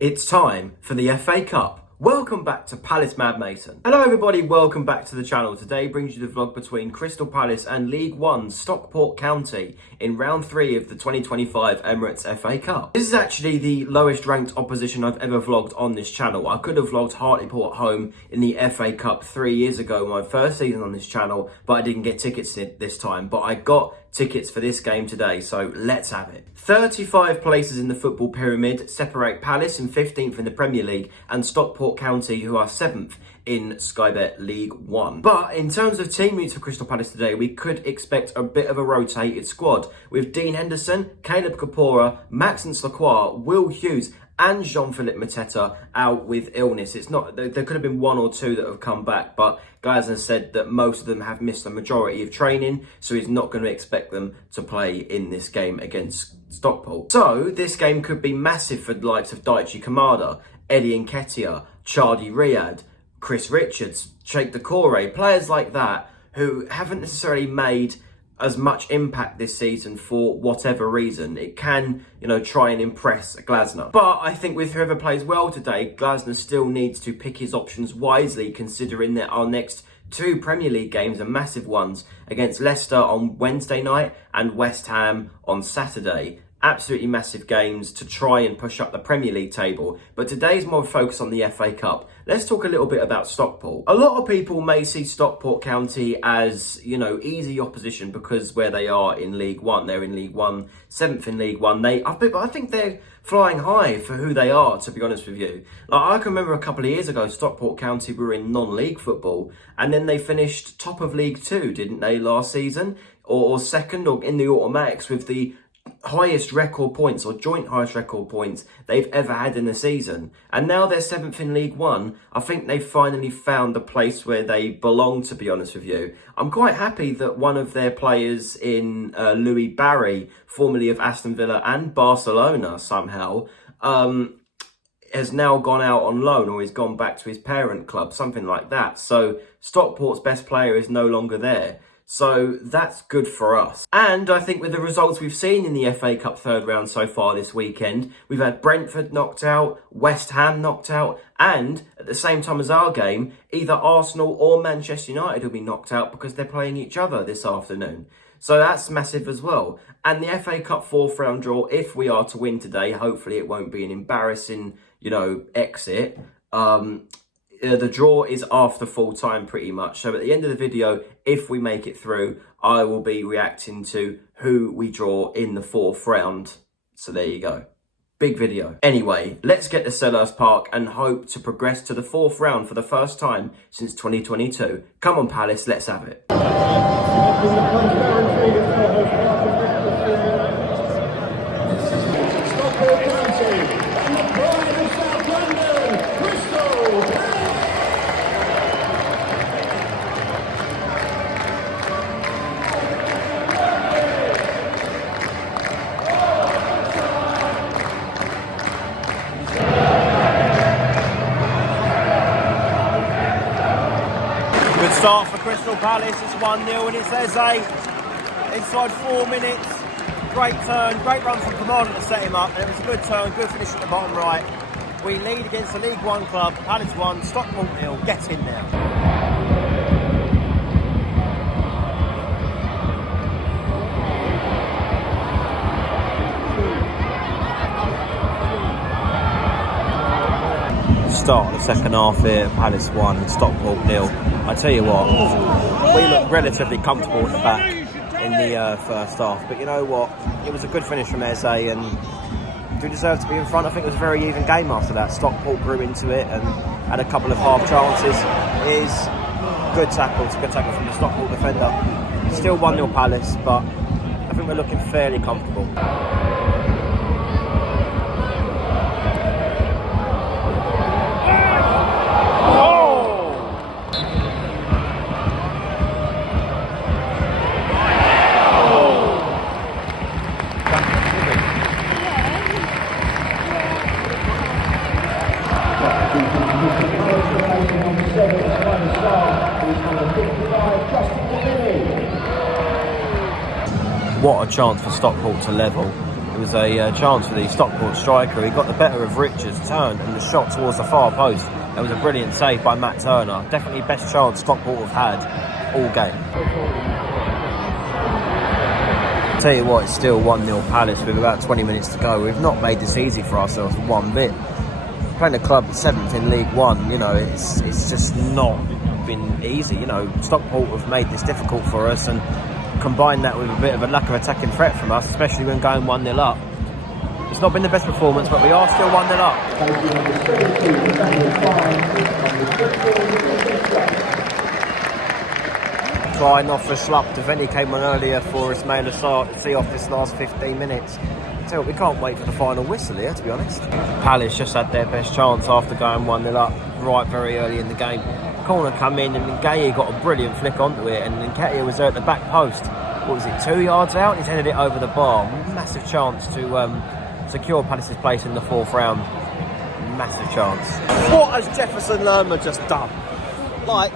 It's time for the FA Cup. Welcome back to Palace Mad Mason. Hello everybody, welcome back to the channel. Today brings you the vlog between Crystal Palace and League One Stockport County in round 3 of the 2025 Emirates FA Cup. This is actually the lowest ranked opposition I've ever vlogged on this channel. I could have vlogged Hartlepool at home in the FA Cup 3 years ago, my first season on this channel, but I didn't get tickets this time. But I got tickets for this game today, so let's have it. 35 places in the football pyramid separate Palace in 15th in the Premier League and Stockport County, who are 7th in Sky Bet League One. But in terms of team routes for Crystal Palace today, we could expect a bit of a rotated squad with Dean Henderson, Caleb Kapora, Maxence Lacroix, Will Hughes and Jean-Philippe Mateta out with illness. It's not, there could have been one or two that have come back, but Glasner said that most of them have missed the majority of training, so he's not going to expect them to play in this game against Stockport. So this game could be massive for the likes of Daichi Kamada, Eddie Nketiah, Chardy Riyad, Chris Richards, Sheikh Doucouré, players like that who haven't necessarily made as much impact this season for whatever reason. It can, try and impress Glasner. But I think with whoever plays well today, Glasner still needs to pick his options wisely, considering that our next 2 Premier League games are massive ones against Leicester on Wednesday night and West Ham on Saturday. Absolutely massive games to try and push up the Premier League table. But today's more focus on the FA Cup. Let's talk a little bit about Stockport. A lot of people may see Stockport County as, easy opposition because where they are in League One. They're in League One, 7th in League One. I think they're flying high for who they are, to be honest with you. I can remember a couple of years ago, Stockport County were in non-league football, and then they finished top of League Two, didn't they, last season? Or second, or in the automatics with the highest record points or joint highest record points they've ever had in a season. And now they're 7th in League One. I think they've finally found the place where they belong, to be honest with you. I'm quite happy that one of their players in Louis Barry, formerly of Aston Villa and Barcelona somehow, has now gone out on loan, or he's gone back to his parent club, something like that. So Stockport's best player is no longer there. So that's good for us. And I think with the results we've seen in the FA Cup third round so far this weekend, we've had Brentford knocked out, West Ham knocked out, and at the same time as our game, either Arsenal or Manchester United will be knocked out because they're playing each other this afternoon. So that's massive as well. And the FA Cup 4th round draw, if we are to win today, hopefully it won't be an embarrassing, exit. The draw is after full time pretty much. So at the end of the video, if we make it through, I will be reacting to who we draw in the 4th round. So there you go. Big video. Anyway, let's get to Selhurst Park and hope to progress to the 4th round for the first time since 2022. Come on Palace, let's have it. Good start for Crystal Palace, it's 1-0 and it's Eze inside 4 minutes. Great turn, great run from Kamada to set him up, and it was a good turn, good finish at the bottom right. We lead against the League One club, Palace 1, Stockport 0, get in there. Start of the second half here, Palace 1, Stockport 0. I tell you what, we look relatively comfortable at the back in the first half, but you know what, it was a good finish from Eze, and do deserve to be in front. I think it was a very even game after that. Stockport grew into it and had a couple of half chances. It is good tackle, it's a good tackle from the Stockport defender. Still 1-0 Palace, but I think we're looking fairly comfortable. What a chance for Stockport to level. It was a chance for the Stockport striker. He got the better of Richards, turned, and the shot towards the far post. That was a brilliant save by Matt Turner. Definitely best chance Stockport have had all game. Tell you what, it's still 1-0 Palace with about 20 minutes to go. We've not made this easy for ourselves one bit. Playing a club 7th in League One, you know, it's just not been easy. You know, Stockport have made this difficult for us, and combine that with a bit of a lack of attacking threat from us, especially when going 1-0 up. It's not been the best performance, but we are still 1-0 up. Trying off for Schlupp. Deveni came on earlier for Ismail Assar to see off this last 15 minutes. So we can't wait for the final whistle here, to be honest. Palace just had their best chance after going 1-0 up right very early in the game. Corner come in and Ngaye got a brilliant flick onto it, and Nketiah was there at the back post. What was it, 2 yards out? He's headed it over the bar. Massive chance to secure Palace's place in the 4th round. Massive chance. What has Jefferson Lerma just done? Like,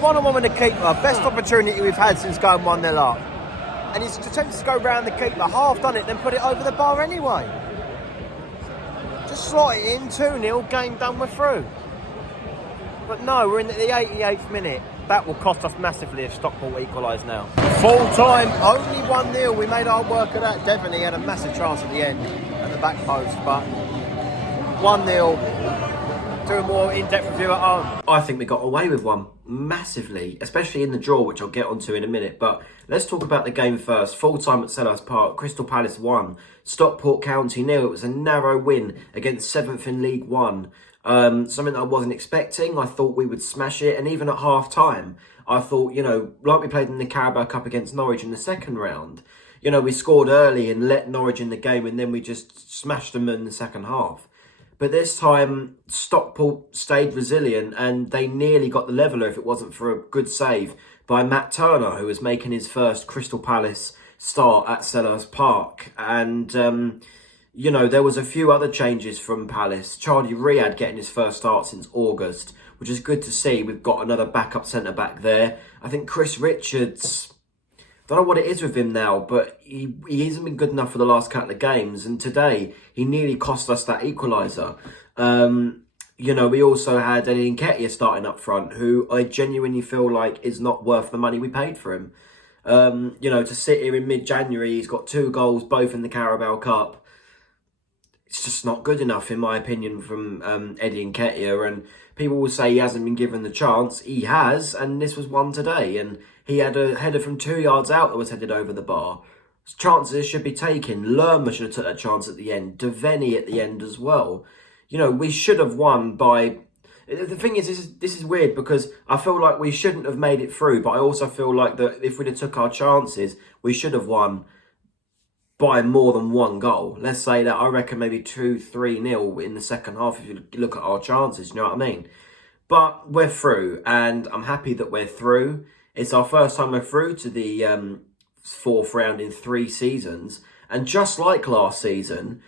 one-on-one with the keeper, best opportunity we've had since going 1-0 up. And he's attempted to go round the keeper, half done it, then put it over the bar anyway. Just slot it in, 2-0, game done, we're through. But no, we're in the 88th minute. That will cost us massively if Stockport equalise now. Full time, only 1-0. We made our work of that. Deveni had a massive chance at the end, at the back post, but 1-0. Do a more in-depth review at home. I think we got away with one massively, especially in the draw, which I'll get onto in a minute. But let's talk about the game first. Full time at Selhurst Park, Crystal Palace 1, Stockport County 0. It was a narrow win against 7th in League One. Something that I wasn't expecting. I thought we would smash it, and even at half time, I thought, you know, like we played in the Carabao Cup against Norwich in the second round. You know, we scored early and let Norwich in the game, and then we just smashed them in the second half. But this time, Stockport stayed resilient, and they nearly got the leveller if it wasn't for a good save by Matt Turner, who was making his first Crystal Palace start at Selhurst Park. And, you know, there was a few other changes from Palace. Charlie Riyad getting his first start since August, which is good to see. We've got another backup centre-back there. I think Chris Richards, don't know what it is with him now, but he hasn't been good enough for the last couple of games. And today, he nearly cost us that equaliser. You know, we also had Eddie Nketiah starting up front, who I genuinely feel like is not worth the money we paid for him. You know, to sit here in mid-January, he's got 2 goals, both in the Carabao Cup. It's just not good enough, in my opinion, from Eddie Nketiah. And people will say he hasn't been given the chance. He has, and this was one today. And he had a header from 2 yards out that was headed over the bar. Chances should be taken. Lerma should have took that chance at the end. Deveni at the end as well. You know, we should have won by... The thing is, this is weird because I feel like we shouldn't have made it through, but I also feel like that if we'd have took our chances, we should have won by more than 1 goal. Let's say that I reckon maybe 2-3-0 in the second half if you look at our chances, you know what I mean? But we're through, and I'm happy that we're through. It's our first time we're through to the 4th round in 3 seasons. And just like last season,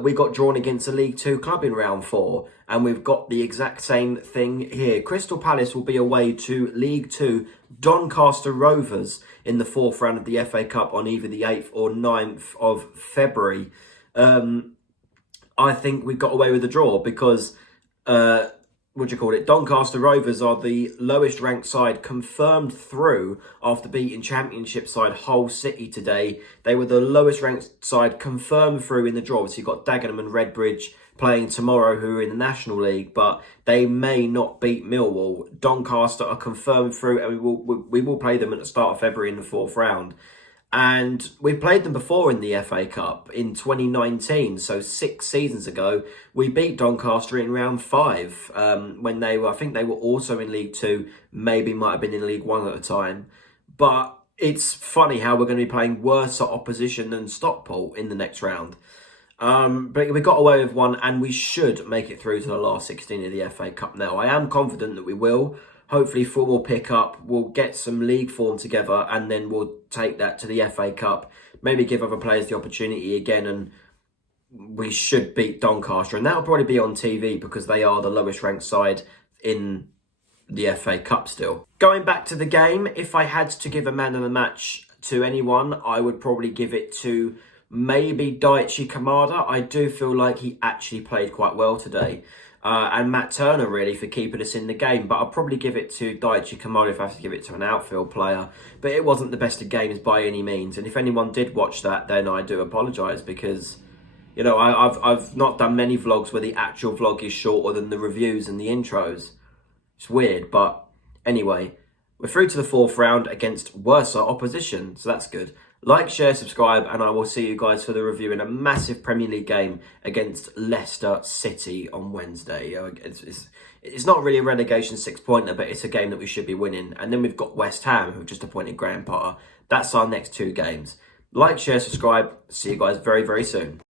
we got drawn against a League 2 club in round 4. And we've got the exact same thing here. Crystal Palace will be away to League 2 Doncaster Rovers in the 4th round of the FA Cup on either the 8th or 9th of February. I think we got away with the draw because... Doncaster Rovers are the lowest ranked side confirmed through after beating Championship side Hull City today. They were the lowest ranked side confirmed through in the draw. So you've got Dagenham and Redbridge playing tomorrow who are in the National League, but they may not beat Millwall. Doncaster are confirmed through, and we will play them at the start of February in the 4th round. And we played them before in the FA Cup in 2019, so 6 seasons ago. We beat Doncaster in round 5 when they were, I think they were also in League 2, maybe might have been in League 1 at the time. But it's funny how we're going to be playing worse opposition than Stockport in the next round. But we got away with one, and we should make it through to the last 16 of the FA Cup now. I am confident that we will. Hopefully form will pick up, we'll get some league form together, and then we'll take that to the FA Cup. Maybe give other players the opportunity again, and we should beat Doncaster. And that'll probably be on TV because they are the lowest ranked side in the FA Cup still. Going back to the game, if I had to give a man of the match to anyone, I would probably give it to maybe Daichi Kamada. I do feel like he actually played quite well today. And Matt Turner, really, for keeping us in the game. But I'll probably give it to Daichi Kamada if I have to give it to an outfield player. But it wasn't the best of games by any means. And if anyone did watch that, then I do apologise because, you know, I've not done many vlogs where the actual vlog is shorter than the reviews and the intros. It's weird, but anyway, we're through to the fourth round against worse opposition, so that's good. Like, share, subscribe, and I will see you guys for the review in a massive Premier League game against Leicester City on Wednesday. It's not really a relegation six-pointer, but it's a game that we should be winning. And then we've got West Ham, who've just appointed Graham Potter. That's our next two games. Like, share, subscribe. See you guys very, very soon.